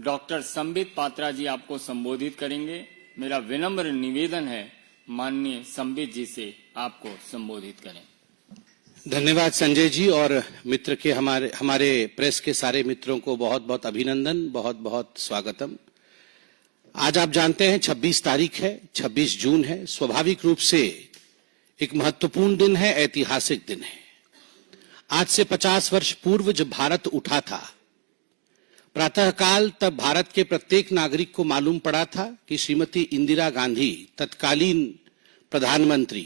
Doctor Sambit Patra जी आपको संबोधित करेंगे। मेरा विनम्र निवेदन है माननीय संबित जी से आपको संबोधित करें। धन्यवाद संजय जी और मित्र के हमारे प्रेस के सारे मित्रों को बहुत बहुत अभिनंदन, बहुत बहुत स्वागतम। आज आप जानते हैं 26 तारीख है, 26 जून है। स्वाभाविक रूप से एक महत्वपूर्ण दिन है, ऐतिहासिक दिन है। आज से 50 वर्ष पूर्व जब भारत उठा था, प्रातःकाल तब भारत के प्रत्येक नागरिक को मालूम पड़ा था कि श्रीमती इंदिरा गांधी तत्कालीन प्रधानमंत्री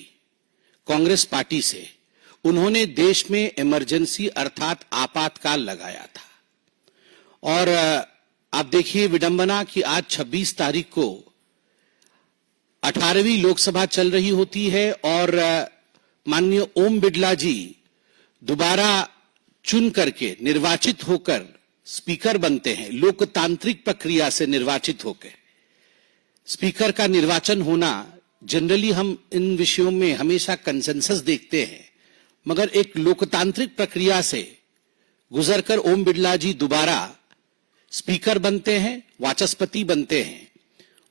कांग्रेस पार्टी से उन्होंने देश में इमरजेंसी अर्थात आपातकाल लगाया था। और आप देखिए विडंबना कि आज 26 तारीख को 18वीं लोकसभा चल रही होती है और माननीय ओम बिड़ला जी दोबारा चुन करके निर्वाचित होकर स्पीकर बनते हैं। लोकतांत्रिक प्रक्रिया से निर्वाचित होकर स्पीकर का निर्वाचन होना, जनरली हम इन विषयों में हमेशा कंसेंसस देखते हैं, मगर एक लोकतांत्रिक प्रक्रिया से गुजरकर ओम बिड़ला जी दोबारा स्पीकर बनते हैं, वाचस्पति बनते हैं।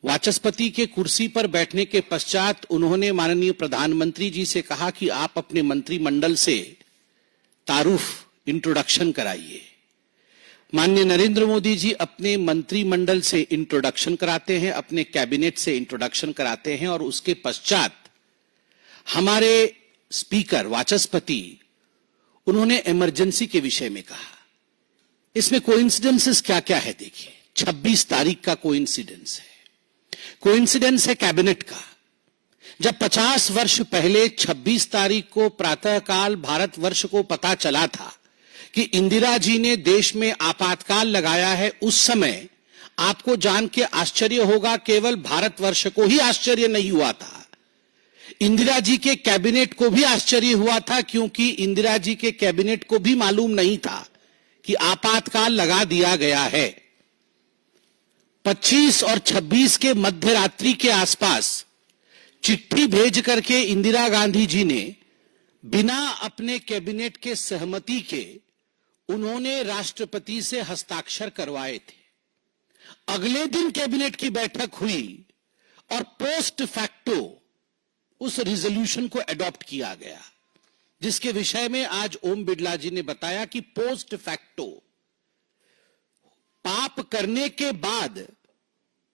वाचस्पति के कुर्सी पर बैठने के पश्चात उन्होंने माननीय प्रधानमंत्री जी से कहा कि आप अपने मंत्रिमंडल से तारुफ इंट्रोडक्शन कराइए। माननीय नरेंद्र मोदी जी अपने मंत्रिमंडल से इंट्रोडक्शन कराते हैं, अपने कैबिनेट से इंट्रोडक्शन कराते हैं और उसके पश्चात हमारे स्पीकर वाचस्पति उन्होंने इमरजेंसी के विषय में कहा। इसमें कोइंसिडेंसेस क्या क्या है देखिए। 26 तारीख का कोइंसिडेंस है, कोइंसिडेंस है कैबिनेट का। जब 50 वर्ष पहले 26 तारीख को प्रातःकाल भारतवर्ष को पता चला था कि इंदिरा जी ने देश में आपातकाल लगाया है, उस समय आपको जान के आश्चर्य होगा, केवल भारतवर्ष को ही आश्चर्य नहीं हुआ था, इंदिरा जी के कैबिनेट को भी आश्चर्य हुआ था, क्योंकि इंदिरा जी के कैबिनेट को भी मालूम नहीं था कि आपातकाल लगा दिया गया है। 25 और 26 के मध्य रात्रि के आसपास चिट्ठी भेज करके इंदिरा गांधी जी ने बिना अपने कैबिनेट के सहमति के उन्होंने राष्ट्रपति से हस्ताक्षर करवाए थे। अगले दिन कैबिनेट की बैठक हुई और पोस्ट फैक्टो उस रिजोल्यूशन को एडॉप्ट किया गया, जिसके विषय में आज ओम बिड़ला जी ने बताया कि पोस्ट फैक्टो पाप करने के बाद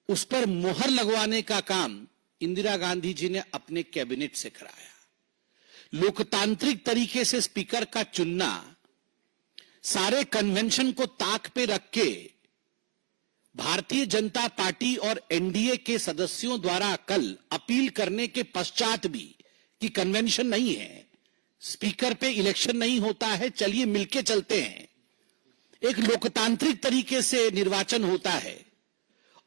उस पर मोहर लगवाने का काम इंदिरा गांधी जी ने अपने कैबिनेट से कराया। लोकतांत्रिक तरीके से स्पीकर का चुनना, सारे कन्वेंशन को ताक पे रख के भारतीय जनता पार्टी और एनडीए के सदस्यों द्वारा कल अपील करने के पश्चात भी कि कन्वेंशन नहीं है, स्पीकर पे इलेक्शन नहीं होता है, चलिए मिलके चलते हैं, एक लोकतांत्रिक तरीके से निर्वाचन होता है।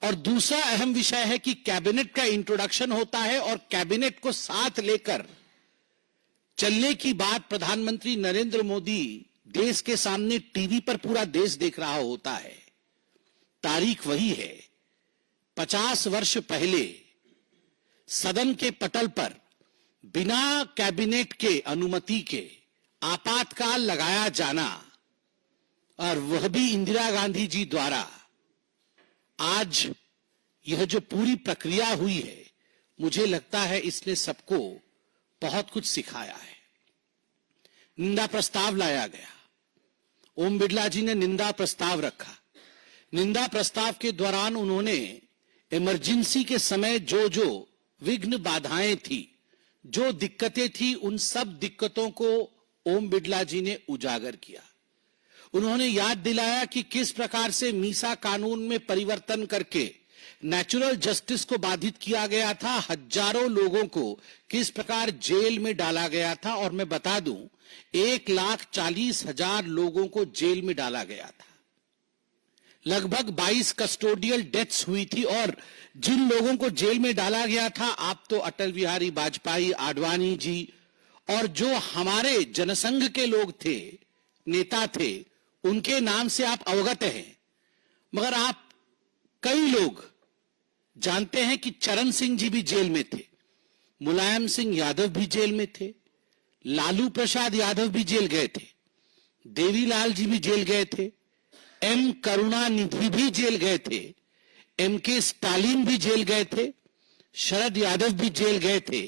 और दूसरा अहम विषय है कि कैबिनेट का इंट्रोडक्शन होता है और कैबिनेट को साथ लेकर चलने की बात प्रधानमंत्री नरेंद्र मोदी देश के सामने टीवी पर पूरा देश देख रहा होता है। तारीख वही है, 50 वर्ष पहले सदन के पटल पर बिना कैबिनेट के अनुमति के आपातकाल लगाया जाना, और वह भी इंदिरा गांधी जी द्वारा। आज यह जो पूरी प्रक्रिया हुई है, मुझे लगता है इसने सबको बहुत कुछ सिखाया है। निंदा प्रस्ताव लाया गया, ओम बिड़ला जी ने निंदा प्रस्ताव रखा। निंदा प्रस्ताव के दौरान उन्होंने इमरजेंसी के समय जो जो विघ्न बाधाएं थी, जो दिक्कतें थी, उन सब दिक्कतों को ओम बिड़ला जी ने उजागर किया। उन्होंने याद दिलाया कि किस प्रकार से मीसा कानून में परिवर्तन करके नेचुरल जस्टिस को बाधित किया गया था, हजारों लोगों को किस प्रकार जेल में डाला गया था। और मैं बता दूं, 1,40,000 लोगों को जेल में डाला गया था, लगभग 22 कस्टोडियल डेथ्स हुई थी। और जिन लोगों को जेल में डाला गया था, आप तो अटल बिहारी वाजपेयी, आडवाणी जी और जो हमारे जनसंघ के लोग थे, नेता थे, उनके नाम से आप अवगत हैं। मगर आप कई लोग जानते हैं कि चरण सिंह जी भी जेल में थे, मुलायम सिंह यादव भी जेल में थे, लालू प्रसाद यादव भी जेल गए थे, देवीलाल जी भी जेल गए थे, एम करुणानिधि भी जेल गए थे, एम के स्टालिन भी जेल गए थे, शरद यादव भी जेल गए थे,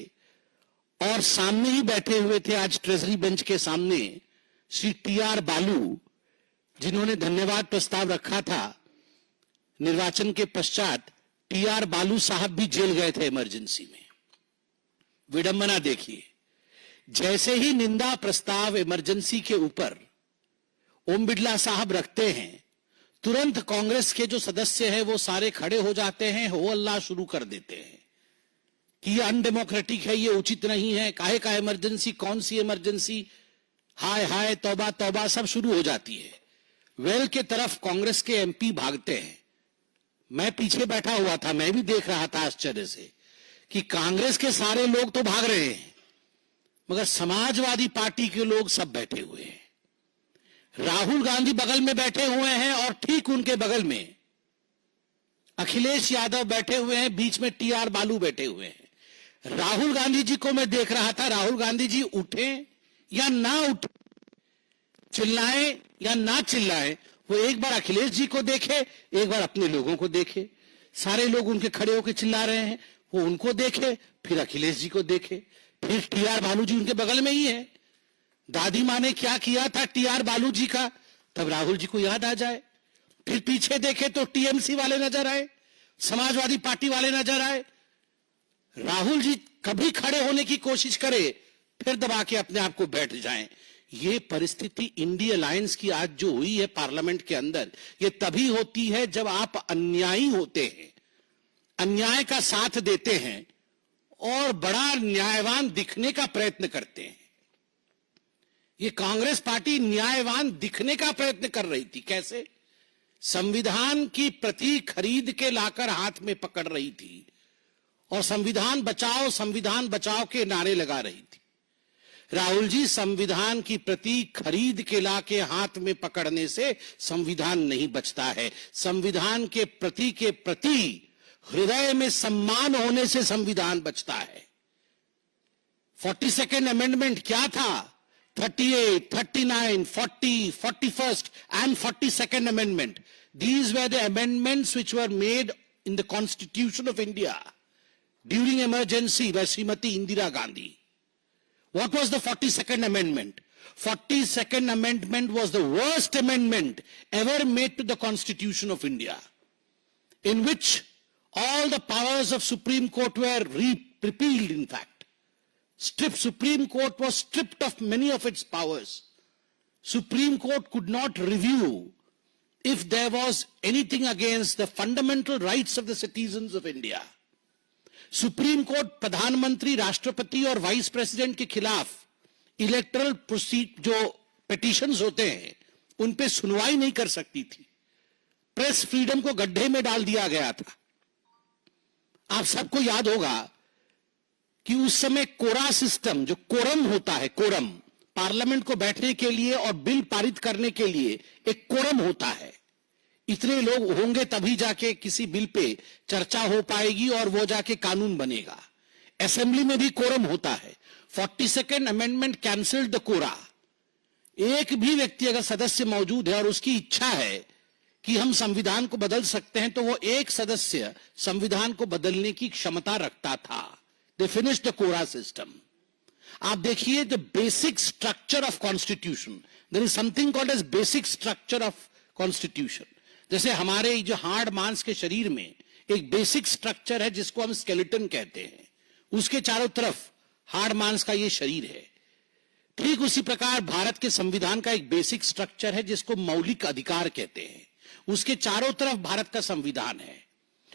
और सामने ही बैठे हुए थे आज ट्रेजरी बेंच के सामने श्री टी.आर. बालू, जिन्होंने धन्यवाद प्रस्ताव रखा था निर्वाचन के पश्चात। टी.आर. बालू साहब भी जेल गए थे इमरजेंसी में। विडंबना देखिए, जैसे ही निंदा प्रस्ताव इमरजेंसी के ऊपर ओम बिड़ला साहब रखते हैं, तुरंत कांग्रेस के जो सदस्य हैं वो सारे खड़े हो जाते हैं, हो अल्लाह शुरू कर देते हैं कि ये अनडेमोक्रेटिक है, ये उचित नहीं है, काहे का इमरजेंसी, कौन सी इमरजेंसी, हाय हाय तौबा तौबा, सब शुरू हो जाती है। वेल के तरफ कांग्रेस के एमपी भागते हैं। मैं पीछे बैठा हुआ था, मैं भी देख रहा था आश्चर्य से कि कांग्रेस के सारे लोग तो भाग रहे हैं, मगर समाजवादी पार्टी के लोग सब बैठे हुए हैं। राहुल गांधी बगल में बैठे हुए हैं और ठीक उनके बगल में अखिलेश यादव बैठे हुए हैं, बीच में टी.आर. बालू बैठे हुए हैं। राहुल गांधी जी को मैं देख रहा था, राहुल गांधी जी उठे या ना उठे, चिल्लाएं या ना चिल्लाएं, वो एक बार अखिलेश जी को देखे, एक बार अपने लोगों को देखे। सारे लोग उनके खड़े होकर चिल्ला रहे हैं, वो उनको देखे, फिर अखिलेश जी को देखे, फिर टी.आर. बालू जी उनके बगल में ही है। दादी माँ ने क्या किया था टी.आर. बालू जी का, तब राहुल जी को याद आ जाए। फिर पीछे देखे तो टीएमसी वाले नजर आए, समाजवादी पार्टी वाले नजर आए। राहुल जी कभी खड़े होने की कोशिश करे, फिर दबा के अपने आप को बैठ जाएं। ये परिस्थिति इंडी अलायंस की आज जो हुई है पार्लियामेंट के अंदर, ये तभी होती है जब आप अन्यायी होते हैं, अन्याय का साथ देते हैं और बड़ा न्यायवान दिखने का प्रयत्न करते हैं। ये कांग्रेस पार्टी न्यायवान दिखने का प्रयत्न कर रही थी। कैसे? संविधान की प्रति खरीद के लाकर हाथ में पकड़ रही थी और संविधान बचाओ के नारे लगा रही थी। राहुल जी, संविधान की प्रति खरीद के लाके हाथ में पकड़ने से संविधान नहीं बचता है। संविधान के प्रति हृदय में सम्मान होने से संविधान बचता है। 42nd अमेंडमेंट क्या था? 38, 39, 40, 41st and 42nd amendment. These were the amendments which were made in the Constitution of India during emergency by Srimati Indira Gandhi. What was the 42nd amendment? 42nd amendment was the worst amendment ever made to the Constitution of India, in which all the powers of Supreme Court were repealed, in fact. Supreme Court was stripped of many of its powers. Supreme Court could not review if there was anything against the fundamental rights of the citizens of India. Supreme court प्रधानमंत्री, राष्ट्रपति और vice president के खिलाफ electoral जो petitions होते हैं उन पे सुनवाई नहीं कर सकती थी। प्रेस फ्रीडम को गड्ढे में डाल दिया गया था। आप सबको याद होगा कि उस समय कोरा सिस्टम, जो कोरम होता है, कोरम, पार्लियामेंट को बैठने के लिए और बिल पारित करने के लिए एक कोरम होता है। इतने लोग होंगे तभी जाके किसी बिल पे चर्चा हो पाएगी और वो जाके कानून बनेगा। असेंबली में भी कोरम होता है। 42nd अमेंडमेंट कैंसल्ड द कोरा। एक भी व्यक्ति अगर सदस्य मौजूद है और उसकी इच्छा है कि हम संविधान को बदल सकते हैं, तो वो एक सदस्य संविधान को बदलने की क्षमता रखता था। दे फिनिश्ड द कोरा सिस्टम। आप देखिए, the basic structure of constitution, there is something called as basic structure of constitution. जैसे हमारे जो हार्ड मांस के शरीर में एक बेसिक स्ट्रक्चर है जिसको हम स्केलेटन कहते हैं, उसके चारों तरफ हार्ड मांस का ये शरीर है। ठीक उसी प्रकार भारत के संविधान का एक बेसिक स्ट्रक्चर है जिसको मौलिक अधिकार कहते हैं, उसके चारों तरफ भारत का संविधान है।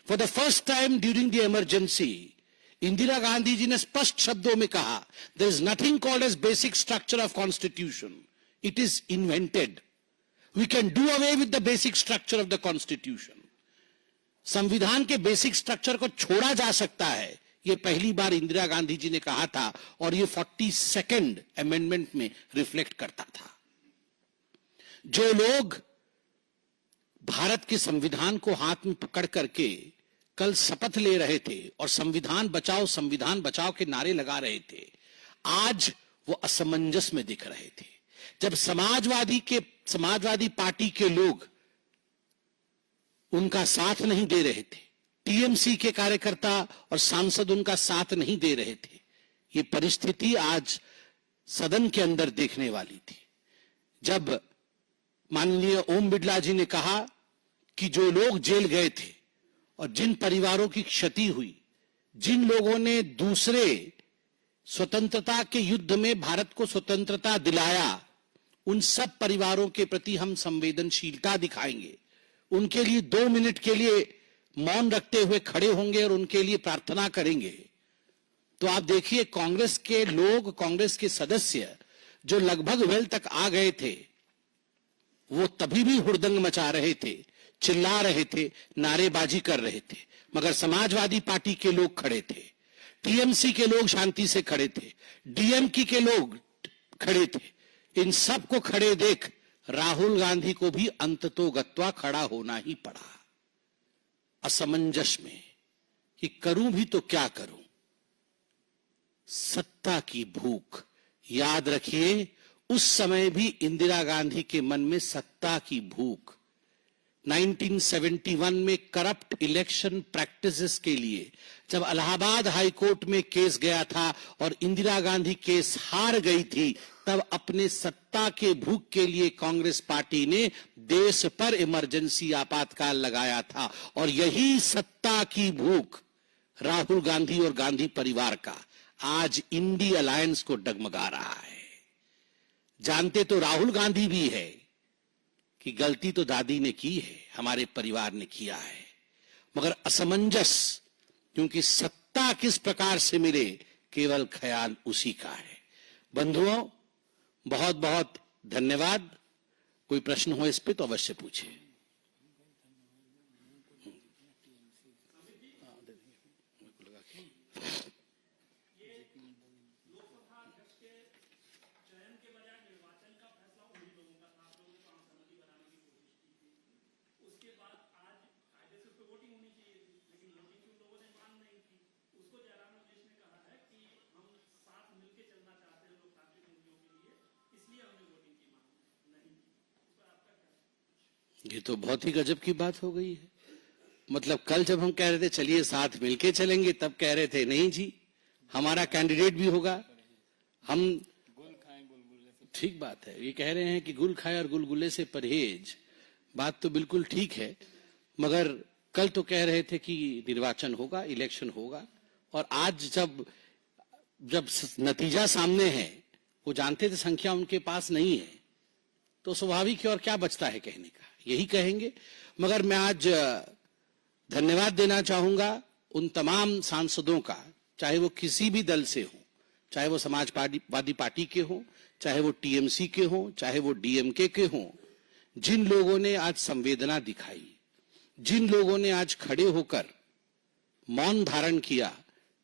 For the first time during the emergency, Indira Gandhi ji ने स्पष्ट शब्दों में कहा, there is nothing called as basic structure of constitution, it is invented. We can do away with the basic structure of the Constitution. संविधान के बेसिक स्ट्रक्चर को छोड़ा जा सकता है, ये पहली बार इंदिरा गांधी जी ने कहा था और ये 42nd अमेंडमेंट में रिफ्लेक्ट करता था। जो लोग भारत के संविधान को हाथ में पकड़ करके कल शपथ ले रहे थे और संविधान बचाओ के नारे लगा रहे थे, आज वो असमंजस में दिख रहे थे। जब समाजवादी पार्टी के लोग उनका साथ नहीं दे रहे थे, टीएमसी के कार्यकर्ता और सांसद उनका साथ नहीं दे रहे थे। ये परिस्थिति आज सदन के अंदर देखने वाली थी, जब माननीय ओम बिड़ला जी ने कहा कि जो लोग जेल गए थे और जिन परिवारों की क्षति हुई, जिन लोगों ने दूसरे स्वतंत्रता के युद्ध में भारत को स्वतंत्रता दिलाया, उन सब परिवारों के प्रति हम संवेदनशीलता दिखाएंगे, उनके लिए 2 मिनट के लिए मौन रखते हुए खड़े होंगे और उनके लिए प्रार्थना करेंगे। तो आप देखिए, कांग्रेस के लोग, कांग्रेस के सदस्य जो लगभग वेल तक आ गए थे, वो तभी भी हुड़दंग मचा रहे थे, चिल्ला रहे थे, नारेबाजी कर रहे थे, मगर समाजवादी पार्टी के लोग खड़े थे, टीएमसी के लोग शांति से खड़े थे, डीएमके के लोग खड़े थे। इन सब को खड़े देख राहुल गांधी को भी अंततोगत्वा खड़ा होना ही पड़ा, असमंजस में कि करूं भी तो क्या करूं। सत्ता की भूख, याद रखिए, उस समय भी इंदिरा गांधी के मन में सत्ता की भूख। 1971 में करप्ट इलेक्शन प्रैक्टिसेस के लिए जब इलाहाबाद हाई कोर्ट में केस गया था और इंदिरा गांधी केस हार गई थी, तब अपने सत्ता के भूख के लिए कांग्रेस पार्टी ने देश पर इमरजेंसी आपातकाल लगाया था। और यही सत्ता की भूख राहुल गांधी और गांधी परिवार का आज इंडी अलायंस को डगमगा रहा है। जानते तो राहुल गांधी भी है कि गलती तो दादी ने की है, हमारे परिवार ने किया है, मगर असमंजस, क्योंकि सत्ता किस प्रकार से मिले केवल ख्याल उसी का है। बंधुओं, बहुत बहुत धन्यवाद। कोई प्रश्न हो इस पे तो अवश्य पूछे। ये तो बहुत ही गजब की बात हो गई है। मतलब कल जब हम कह रहे थे चलिए साथ मिलके चलेंगे, तब कह रहे थे नहीं जी, हमारा कैंडिडेट भी होगा, हम गुल खाएं गुलगुले से। ठीक बात है। ये कह रहे हैं कि गुल खाए और गुलगुले से परहेज, बात तो बिल्कुल ठीक है, मगर कल तो कह रहे थे कि निर्वाचन होगा, इलेक्शन होगा, और आज जब नतीजा सामने है, वो जानते थे संख्या उनके पास नहीं है, तो स्वाभाविक है और क्या बचता है कहने का, यही कहेंगे। मगर मैं आज धन्यवाद देना चाहूंगा उन तमाम सांसदों का, चाहे वो किसी भी दल से हो, चाहे वो समाजवादी पार्टी के हो, चाहे वो टीएमसी के हो, चाहे वो डीएमके के हो, जिन लोगों ने आज संवेदना दिखाई, जिन लोगों ने आज खड़े होकर मौन धारण किया,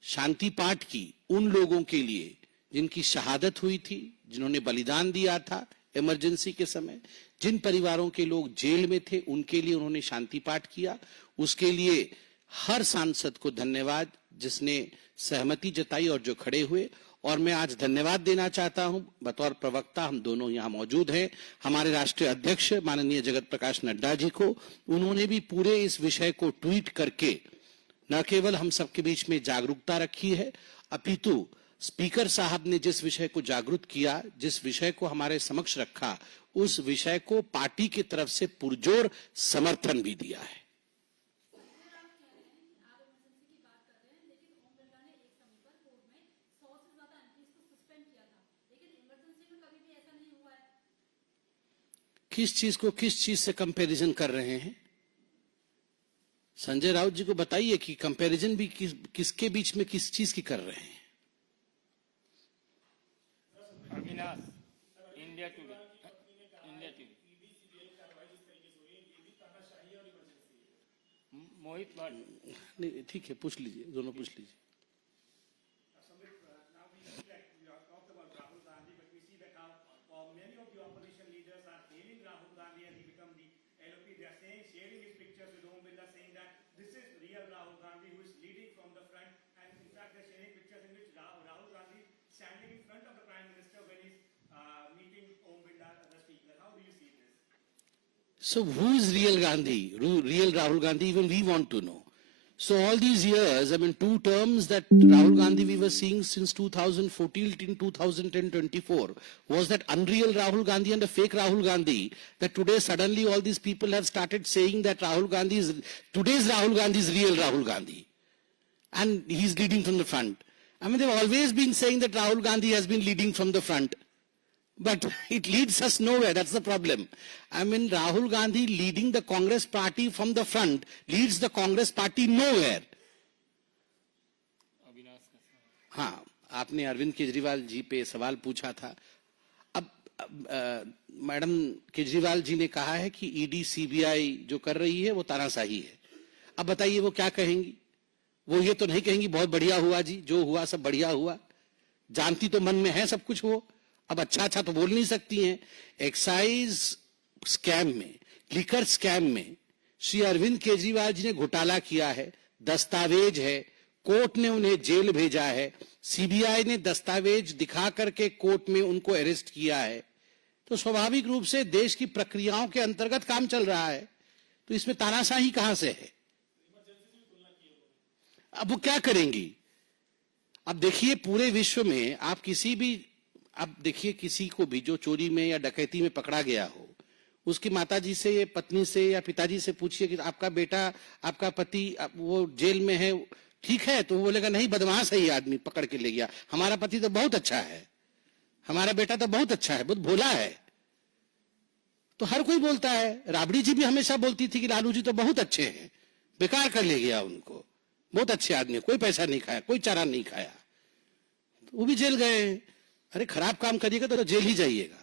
शांति पाठ की, उन लोगों के लिए जिनकी शहादत हुई थी, जिन्होंने बलिदान दिया था इमरजेंसी के समय, जिन परिवारों के लोग जेल में थे, उनके लिए उन्होंने शांति पाठ किया। उसके लिए हर सांसद को धन्यवाद जिसने सहमति जताई और जो खड़े हुए। और मैं आज धन्यवाद देना चाहता हूं, बतौर प्रवक्ता हम दोनों यहां मौजूद हैं, हमारे राष्ट्रीय अध्यक्ष माननीय जगत प्रकाश नड्डा जी को। उन्होंने भी पूरे इस विषय को ट्वीट करके न केवल हम सबके बीच में जागरूकता रखी है, अपितु स्पीकर साहब ने जिस विषय को जागरूक किया, जिस विषय को हमारे समक्ष रखा, उस विषय को पार्टी की तरफ से पुरजोर समर्थन भी दिया है। किस चीज से कंपैरिजन कर रहे हैं? संजय राउत जी को बताइए कि कंपैरिजन भी किसके बीच में किस चीज की कर रहे हैं? Avinash, India Today, India Today, Mohit Bhatt. नहीं ठीक है, पूछ लीजिए, दोनों पूछ लीजिए। So who is real Gandhi? Real Rahul Gandhi? Even we want to know. So all these years, I mean, 2 terms that Rahul Gandhi we were seeing since 2014 till 2024 was that unreal Rahul Gandhi and a fake Rahul Gandhi. That today suddenly all these people have started saying that today's Rahul Gandhi is real Rahul Gandhi, and he's leading from the front. I mean, they've always been saying that Rahul Gandhi has been leading from the front. But it leads us nowhere. That's the problem. I mean, Rahul Gandhi leading the Congress party from the front leads the Congress party nowhere. हाँ, आपने अरविंद केजरीवाल जी पे सवाल पूछा था. अब madam Kejriwal ji ने कहा है कि ईडी सीबीआई जो कर रही है वो तानाशाही है. अब बताइए वो क्या कहेंगी? वो ये तो नहीं कहेंगी बहुत बढ़िया हुआ जी, जो हुआ सब बढ़िया हुआ. जानती तो मन में है सब कुछ वो. अब अच्छा तो बोल नहीं सकती हैं. एक्साइज स्कैम में, लिकर स्कैम में श्री अरविंद केजरीवाल जी ने घोटाला किया है, दस्तावेज है, कोर्ट ने उन्हें जेल भेजा है, सीबीआई ने दस्तावेज दिखा करके कोर्ट में उनको अरेस्ट किया है. तो स्वाभाविक रूप से देश की प्रक्रियाओं के अंतर्गत काम चल रहा है. तो इसमें तानाशाही कहां से है? अब वो क्या करेंगी? अब देखिए पूरे विश्व में आप किसी भी, अब देखिए किसी को भी जो चोरी में या डकैती में पकड़ा गया हो, उसकी माताजी से, पत्नी से या पिताजी से पूछिए कि आपका बेटा, आपका पति वो जेल में है, ठीक है? तो वो बोलेगा नहीं, बदमाश है ये आदमी, पकड़ के ले गया. हमारा पति तो बहुत अच्छा है, हमारा बेटा तो बहुत अच्छा है, बहुत भोला है. तो हर कोई बोलता है. राबड़ी जी भी हमेशा बोलती थी कि लालू जी तो बहुत अच्छे हैं, बेकार कर ले गया उनको, बहुत अच्छे आदमी, कोई पैसा नहीं खाया, कोई चारा नहीं खाया. वो भी जेल गए. अरे खराब काम करिएगा तो जेल ही जाइएगा.